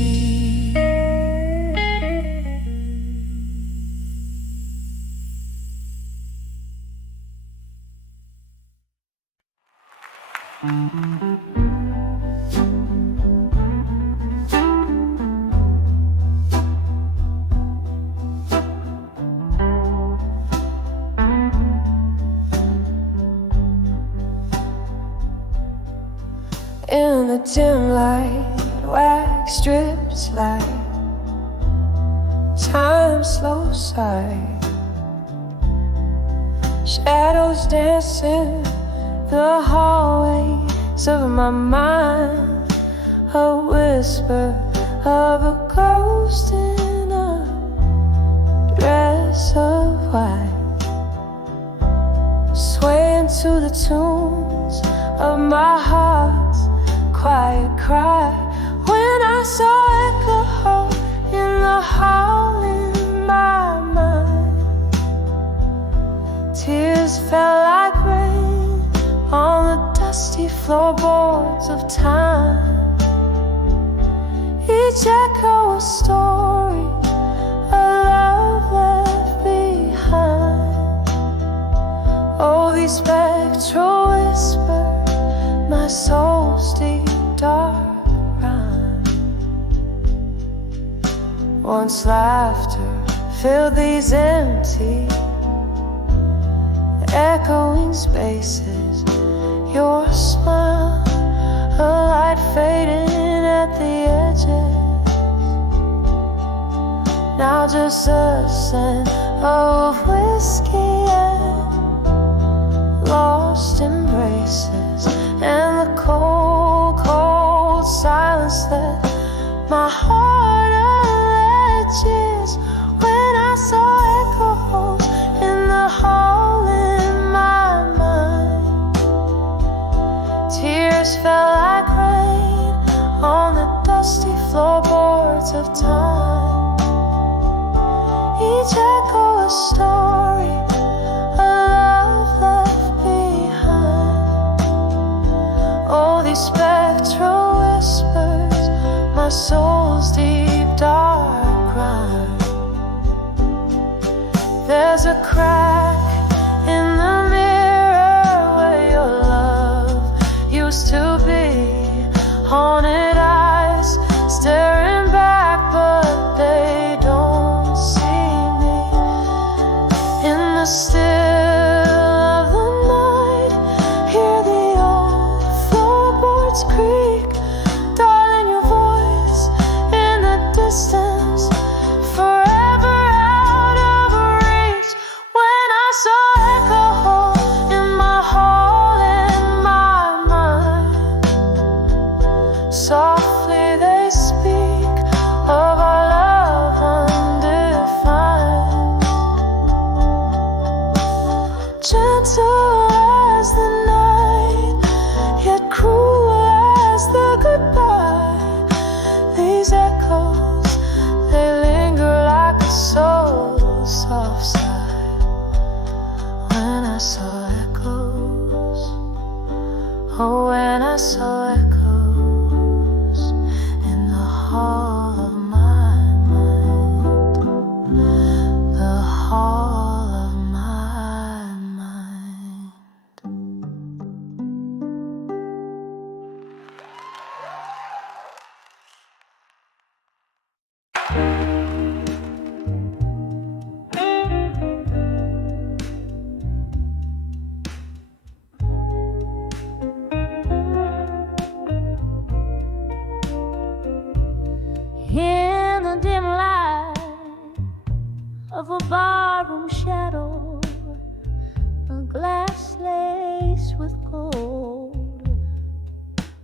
In the dim light, wax strips like time slow side, shadows dancing the hallways of my mind, a whisper of a ghost in a dress of white, swaying to the tunes of my heart's quiet cry. When I saw alcohol in the hall in my mind, fell like rain on the dusty floorboards of time. Each echo a story, a love left behind. Oh, these spectral whispers, my soul's deep dark rhyme. Once laughter filled these empty, echoing spaces. Your smile, a light fading at the edges. Now just a scent of whiskey and lost embraces, and the cold, cold silence that my heart alleges. When I saw echoes in the hall in my mind, tears fell like rain on the dusty floorboards of time. Each echo a story, a love left behind. Oh, these spectral whispers, my soul's deep dark crime. There's a crack in the mirror where your love used to be. Haunted eyes staring back, but they don't see me. In the still of the night, hear the old floorboards creak. Darling, your voice in the distance, forever out of reach. When I saw echo in my hall, in my mind, softly they speak of our love undefined. Gentle as the night, yet cruel as the goodbye. These echoes, they linger like a soul's soft sigh. When I saw echoes, oh, when I saw echoes in the hall of my mind, the hall of my mind. In the dim light of a barroom shadow, a glass laced with gold,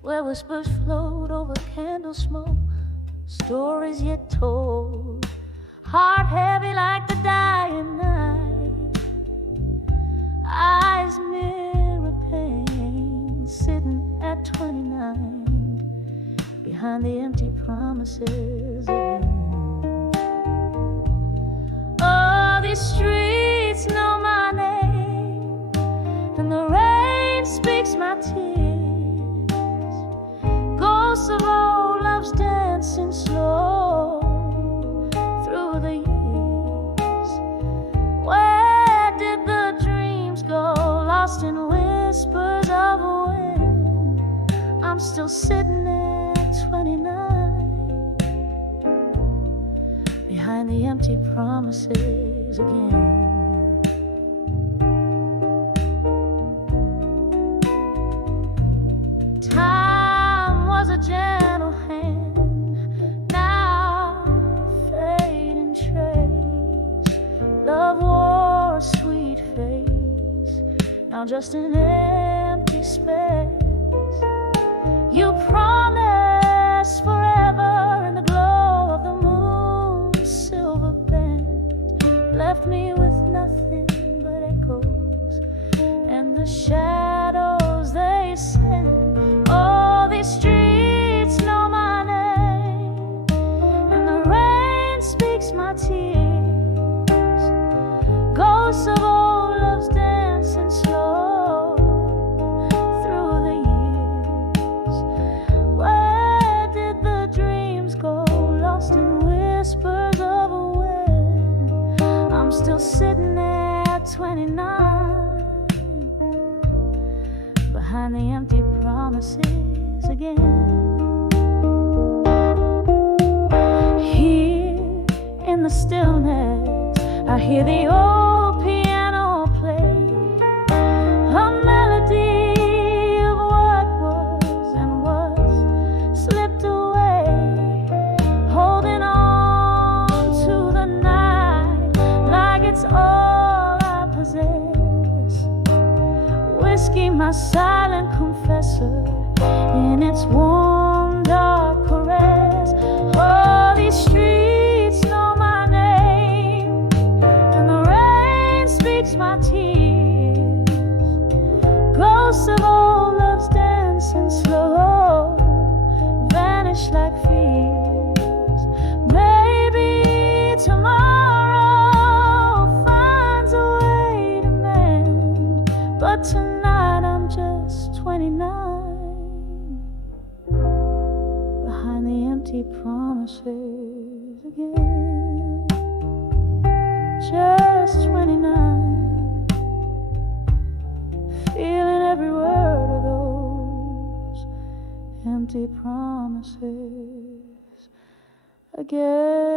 where whispers float over candle smoke, stories yet told, heart heavy like the dying night, eyes mirror pain, sitting at 29 behind the empty promises again. Oh, these streets know my name, and the rain speaks my tears. Ghosts of old loves dancing slow through the years. Where did the dreams go, lost in whispers of wind? I'm still sitting at 29 behind the empty promises again. Time was a gentle hand, now fading trace. Love wore a sweet face, now just an empty space. You promised forever in the glow of the moon's silver band, left me with nothing but echoes and the shadows they send. Oh, these streets know my name, and the rain speaks my tears. Ghosts of old loves dancing promises again. Here in the stillness, I hear the old piano play a melody of what was and was slipped away, holding on to the night like it's all I possess. Whiskey, my silent confessor, in its warm, dark caress. All these streets know my name, and the rain speaks my tears. Ghosts of old loves dancing slow, vanish like fears. Maybe tomorrow finds a way to mend, but tonight I'm just 29, behind the empty promises again. Just 29, feeling every word of those empty promises again.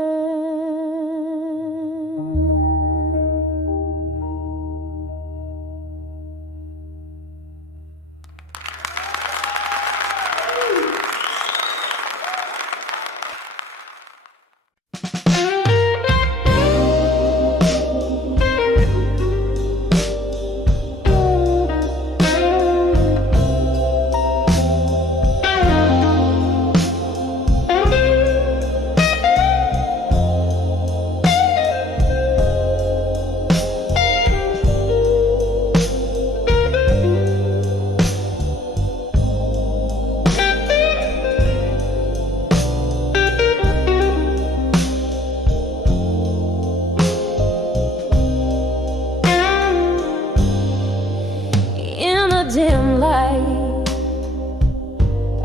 Dim light,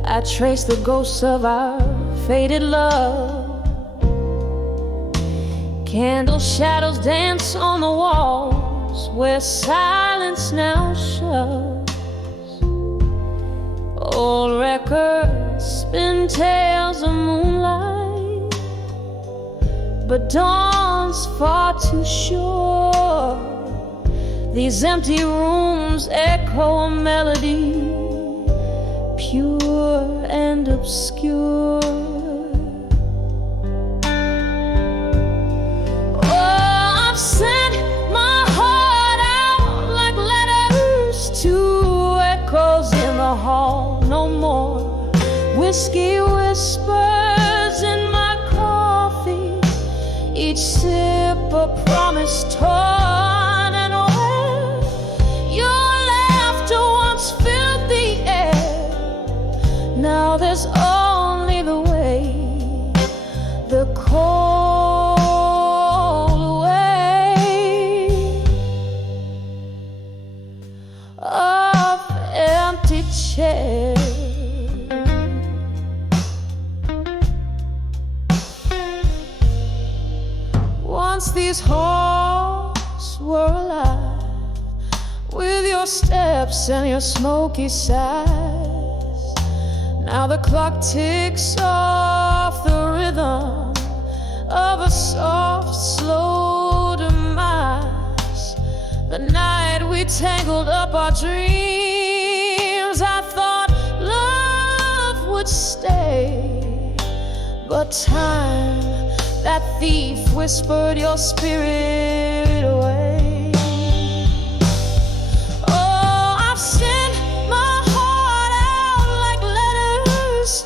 I trace the ghosts of our faded love. Candle shadows dance on the walls where silence now shoves. Old records spin tales of moonlight, but dawn's far too short. These empty rooms echo a melody, pure and obscure. Oh, I've sent my heart out like letters to echoes in the hall. No more whiskey whispers in my coffee, each sip a promise torn. Now there's only the way, the cold way of empty chairs. Once these halls were alive with your steps and your smoky sighs. Now the clock ticks off the rhythm of a soft, slow demise. The night we tangled up our dreams, I thought love would stay, but time, that thief, whispered your spirit away.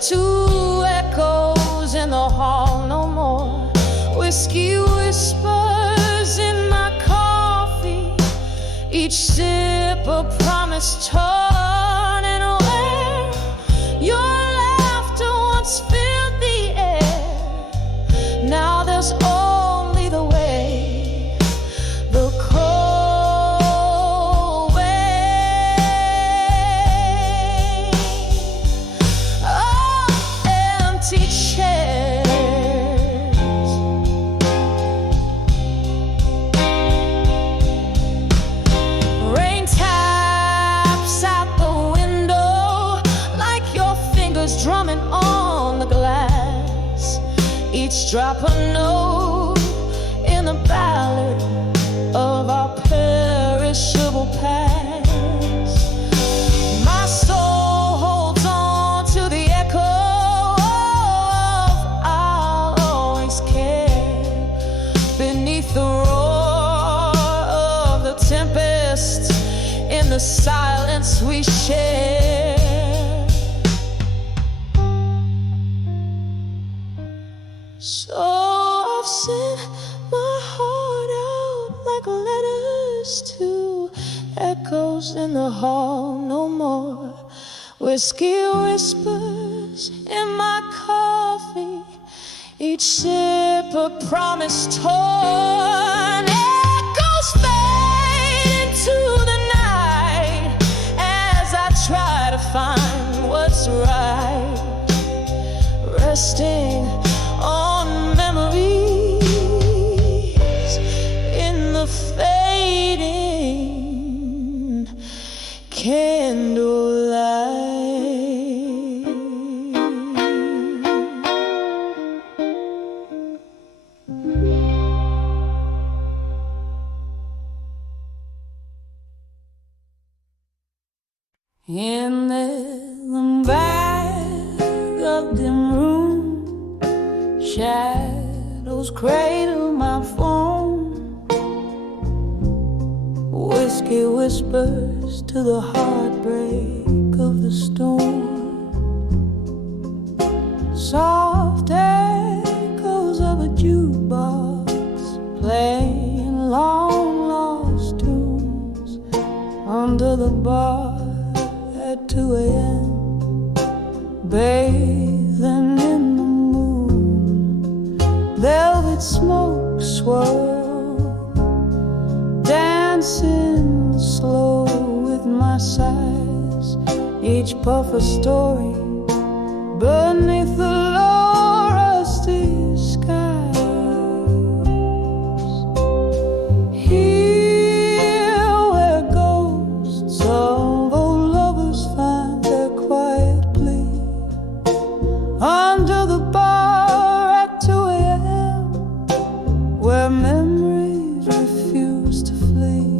Two echoes in the hall, no more whiskey whispers in my coffee, each sip a promise turning away. Your laughter once filled the air, now there's only the way, the cold way of empty chairs. Rain taps out drumming on the glass, each drop a note in the ballad of our perishable past. My soul holds on to the echo of I'll always care beneath the roar of the tempest in the silence we share. So I've sent my heart out like letters to echoes in the hall. No more whiskey whispers in my coffee, each sip a promise torn. Echoes fade into the night as I try to find what's right, resting on memories in the fading candlelight. In the back of the room, shadows cradle my phone. Whiskey whispers to the heartbreak of the storm. Soft echoes of a jukebox playing long lost tunes under the bar at 2 a.m. bathing in the moon. Velvet smoke swirl, dancing slow with my sighs, each puff a story beneath the low rusty skies. Here where ghosts of old lovers find their quiet plea, under the bar at 2 a.m. where memories refuse to flee.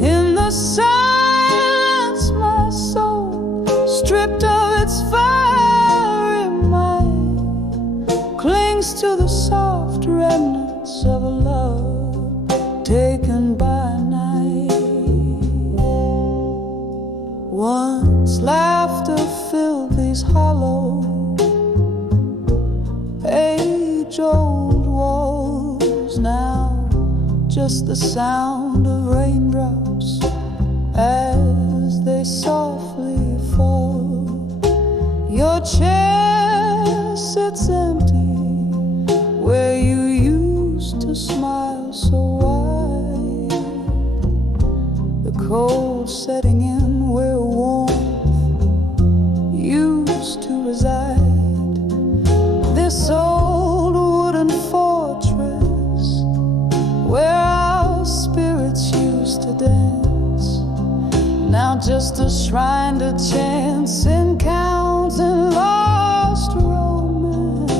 In the silence my soul, stripped of its fiery might, clings to the soft remnants of a love taken by night. Once laughter filled these hollow age-old walls, now just the sound of raindrops as they softly fall. Your chair sits empty where you used to smile so wide, the cold setting in where warmth used to reside. This old wooden fortress where our spirits used to dance, now just a shrine to chance encounters and lost romance.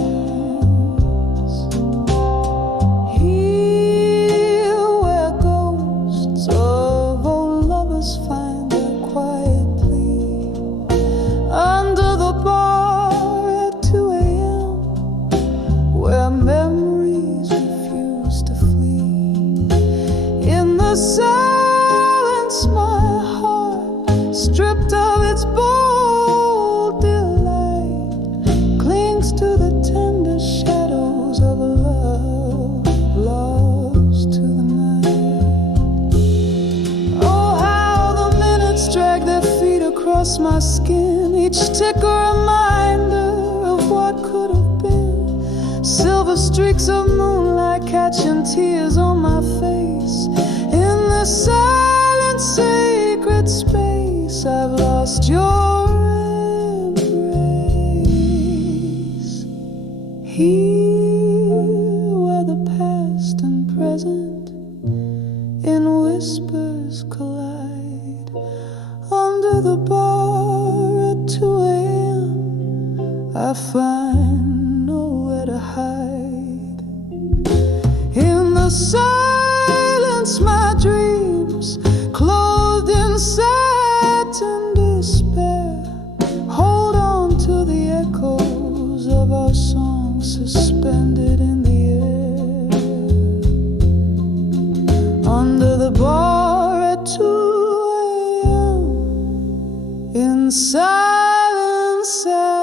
Here where ghosts of old lovers find their quiet plea, under the bar at 2 a.m. where memories refuse to flee. In the silence my heart, stripped of its bold delight, clings to the tender shadows of a love lost to the night. Oh, how the minutes drag their feet across my skin, each tick a reminder of what could have been. Silver streaks of moonlight catching tears on my face. In the silent sacred space, I've lost your embrace. Here where the past and present in whispers collide, under the bar at 2 a.m. I find nowhere to hide. In the silence, my dreams, clothed in satin despair, hold on to the echoes of our songs suspended in the air. Under the bar at 2 a.m. in silence.